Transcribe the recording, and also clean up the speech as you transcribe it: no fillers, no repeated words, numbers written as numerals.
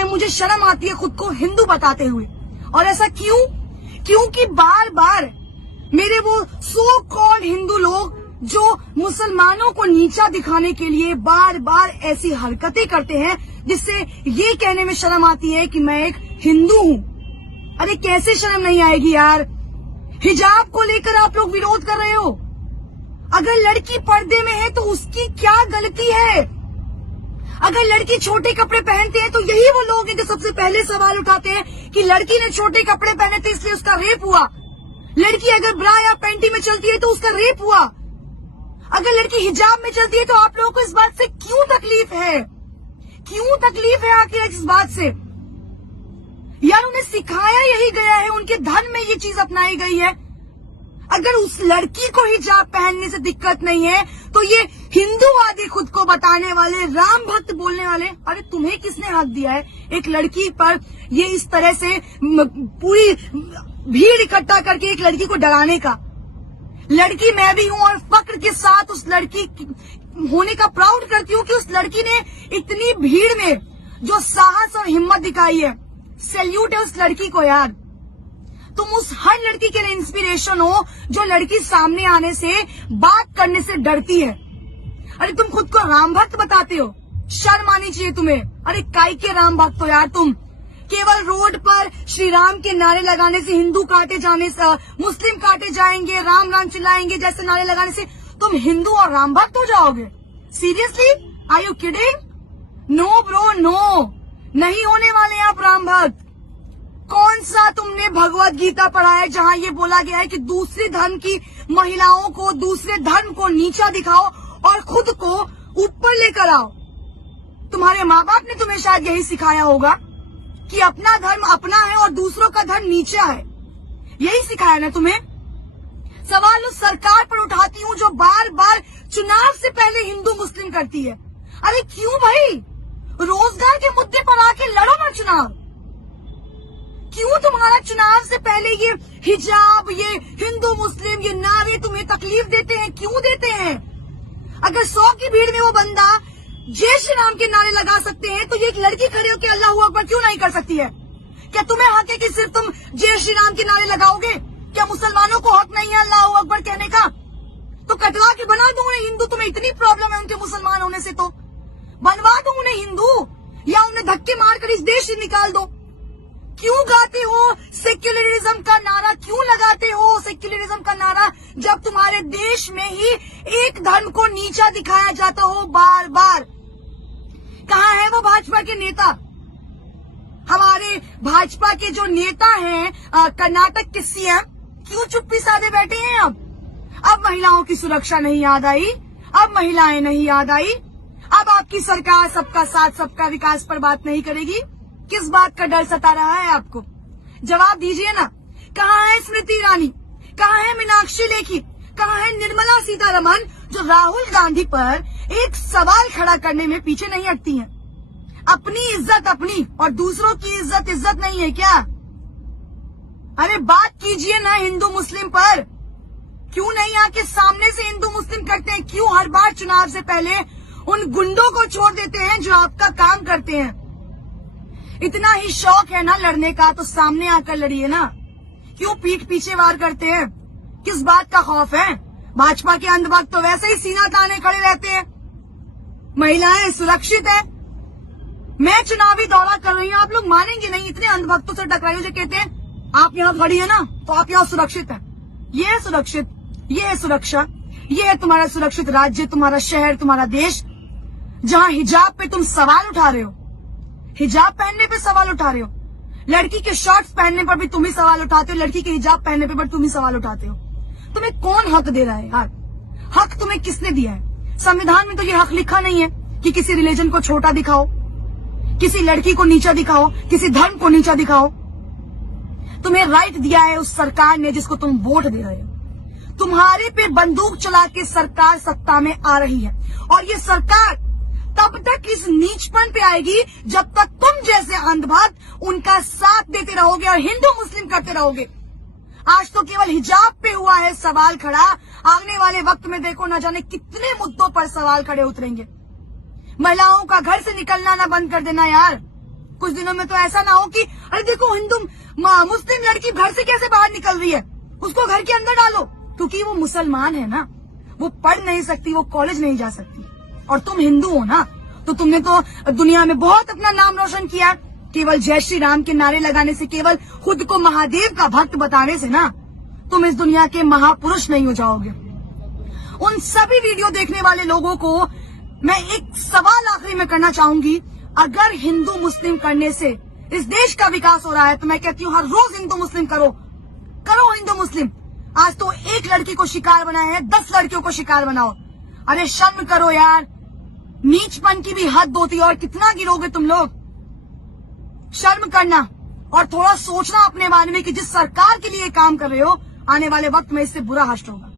है मुझे शर्म आती है खुद को हिंदू बताते हुए। और ऐसा क्यों? क्योंकि बार बार मेरे वो सो कॉल्ड हिंदू लोग जो मुसलमानों को नीचा दिखाने के लिए बार बार ऐसी हरकतें करते हैं जिससे ये कहने में शर्म आती है कि मैं एक हिंदू हूँ। अरे कैसे शर्म नहीं आएगी यार? हिजाब को लेकर आप लोग विरोध कर रहे हो। अगर लड़की पर्दे में है तो उसकी क्या गलती है? अगर लड़की छोटे कपड़े पहनते हैं तो यही वो लोग हैं जो सबसे पहले सवाल उठाते हैं कि लड़की ने छोटे कपड़े पहने थे इसलिए उसका रेप हुआ। लड़की अगर ब्रा या पैंटी में चलती है तो उसका रेप हुआ। अगर लड़की हिजाब में चलती है तो आप लोगों को इस बात से क्यों तकलीफ है? क्यों तकलीफ है आखिर इस बात से? यार उन्हें सिखाया यही गया है, उनके धर्म में ये चीज अपनाई गई है। अगर उस लड़की को हिजाब पहनने से दिक्कत नहीं है तो ये हिंदूवादी खुद को बताने वाले, राम भक्त बोलने वाले, अरे तुम्हें किसने हक दिया है एक लड़की पर ये इस तरह से पूरी भीड़ इकट्ठा करके एक लड़की को डराने का? लड़की मैं भी हूं और फक्र के साथ उस लड़की होने का प्राउड करती हूँ कि उस लड़की ने इतनी भीड़ में जो साहस और हिम्मत दिखाई है। सैल्यूट है उस लड़की को यार। तुम उस हर लड़की के लिए इंस्पिरेशन हो जो लड़की सामने आने से, बात करने से डरती है। अरे तुम खुद को राम भक्त बताते हो, शर्म आनी चाहिए तुम्हें। अरे काय के राम भक्त हो यार तुम? केवल रोड पर श्री राम के नारे लगाने से, हिंदू काटे जाने से, मुस्लिम काटे जाएंगे, राम राम चिल्लाएंगे जैसे नारे लगाने से तुम हिंदू और राम भक्त हो जाओगे? Seriously? Are you kidding? No bro no, नहीं होने वाले आप राम भक्त। कौन सा तुमने भगवत गीता पढ़ा है जहाँ ये बोला गया है कि दूसरे धर्म की महिलाओं को, दूसरे धर्म को नीचा दिखाओ और खुद को ऊपर लेकर आओ? तुम्हारे माँ बाप ने तुम्हें शायद यही सिखाया होगा कि अपना धर्म अपना है और दूसरों का धर्म नीचा है। यही सिखाया ना तुम्हें? सवाल उस सरकार पर उठाती हूँ जो बार बार चुनाव से पहले हिंदू मुस्लिम करती है। अरे क्यों भाई? रोजगार के मुद्दे पर आके लड़ो ना चुनाव। क्यों तुम्हारा चुनाव से पहले ये हिजाब, ये हिंदू मुस्लिम, ये नारे तुम्हें तकलीफ देते हैं? क्यों देते हैं? अगर 100 की भीड़ में वो बंदा जय श्री राम के नारे लगा सकते हैं तो ये एक लड़की खड़े होकर अल्लाह अकबर क्यों नहीं कर सकती है? क्या तुम्हें हक है कि सिर्फ तुम जय श्री राम के नारे लगाओगे? क्या मुसलमानों को हक नहीं है अल्लाह अकबर कहने का? तो कटवा के बना दूं उन्हें हिंदू। तुम्हें इतनी प्रॉब्लम है उनके मुसलमान होने से तो बनवा दूं उन्हें हिंदू, या उन्हें धक्के मारकर इस देश से निकाल दो। क्यों गाते हो सेक्युलरिज्म का नारा? क्यों लगाते हो सेक्युलरिज्म का नारा जब तुम्हारे देश में ही एक धर्म को नीचा दिखाया जाता हो बार बार? कहाँ है वो भाजपा के नेता? हमारे भाजपा के जो नेता हैं कर्नाटक के सीएम, क्यों चुप्पी साधे बैठे हैं? अब महिलाओं की सुरक्षा नहीं याद आई? अब महिलाएं नहीं याद आई? अब आपकी सरकार सबका साथ सबका विकास पर बात नहीं करेगी? किस बात का डर सता रहा है आपको? जवाब दीजिए ना। कहाँ है स्मृति ईरानी? कहाँ है मीनाक्षी लेखी? कहाँ है निर्मला सीतारमण जो राहुल गांधी पर एक सवाल खड़ा करने में पीछे नहीं हटती हैं? अपनी इज्जत अपनी और दूसरों की इज्जत नहीं है क्या? अरे बात कीजिए ना हिंदू मुस्लिम पर। क्यों नहीं आके सामने से हिंदू मुस्लिम करते हैं? क्यों हर बार चुनाव से पहले उन गुंडों को छोड़ देते हैं जो आपका काम करते हैं? इतना ही शौक है ना लड़ने का तो सामने आकर लड़िए ना। क्यों पीठ पीछे वार करते हैं? किस बात का खौफ है? भाजपा के अंधभक्त तो वैसे ही सीना ताने खड़े रहते हैं। महिलाएं सुरक्षित है। मैं चुनावी दौरा कर रही हूँ, आप लोग मानेंगे नहीं, इतने अंधभक्तों से टकराइए जो कहते हैं आप यहाँ खड़ी है ना तो आप यहाँ सुरक्षित है। ये है सुरक्षित, ये है सुरक्षा, ये है तुम्हारा सुरक्षित राज्य, तुम्हारा शहर, तुम्हारा देश, जहाँ हिजाब पे तुम सवाल उठा रहे हो। हिजाब पहनने पे सवाल उठा रहे हो। लड़की के शॉर्ट्स पहनने पर भी तुम ही सवाल उठाते हो, लड़की के हिजाब पहनने पे तुम ही सवाल उठाते हो। तुम्हें कौन हक दे रहा है यार? हक तुम्हें किसने दिया है? संविधान में तो ये हक लिखा नहीं है कि किसी रिलीजन को छोटा दिखाओ, किसी लड़की को नीचा दिखाओ, किसी धर्म को नीचा दिखाओ। तुम्हें राइट दिया है उस सरकार ने जिसको तुम वोट दे रहे हो। तुम्हारे पे बंदूक चला के सरकार सत्ता में आ रही है और ये सरकार तब तक इस नीचपन पे आएगी जब तक तुम जैसे अंधभक्त उनका साथ देते रहोगे और हिंदू मुस्लिम करते रहोगे। आज तो केवल हिजाब पे हुआ है सवाल खड़ा, आने वाले वक्त में देखो न जाने कितने मुद्दों पर सवाल खड़े उतरेंगे। महिलाओं का घर से निकलना ना बंद कर देना यार। कुछ दिनों में तो ऐसा ना हो कि अरे देखो हिंदू मुस्लिम लड़की घर से कैसे बाहर निकल रही है, उसको घर के अंदर डालो, क्योंकि वो मुसलमान है ना, वो पढ़ नहीं सकती, वो कॉलेज नहीं जा सकती। और तुम हिंदू हो ना, तो तुमने तो दुनिया में बहुत अपना नाम रोशन किया। केवल जय श्री राम के नारे लगाने से, केवल खुद को महादेव का भक्त बताने से ना तुम इस दुनिया के महापुरुष नहीं हो जाओगे। उन सभी वीडियो देखने वाले लोगों को मैं एक सवाल आखिरी में करना चाहूंगी, अगर हिंदू मुस्लिम करने से इस देश का विकास हो रहा है तो मैं कहती हूँ हर रोज हिंदू मुस्लिम करो हिंदू मुस्लिम। आज तो एक लड़की को शिकार बनाया है, 10 लड़कियों को शिकार बनाओ। अरे शर्म करो यार, नीचपन की भी हद होती है, और कितना गिरोगे तुम लोग। शर्म करना और थोड़ा सोचना अपने बारे में कि जिस सरकार के लिए काम कर रहे हो, आने वाले वक्त में इससे बुरा हश्र होगा।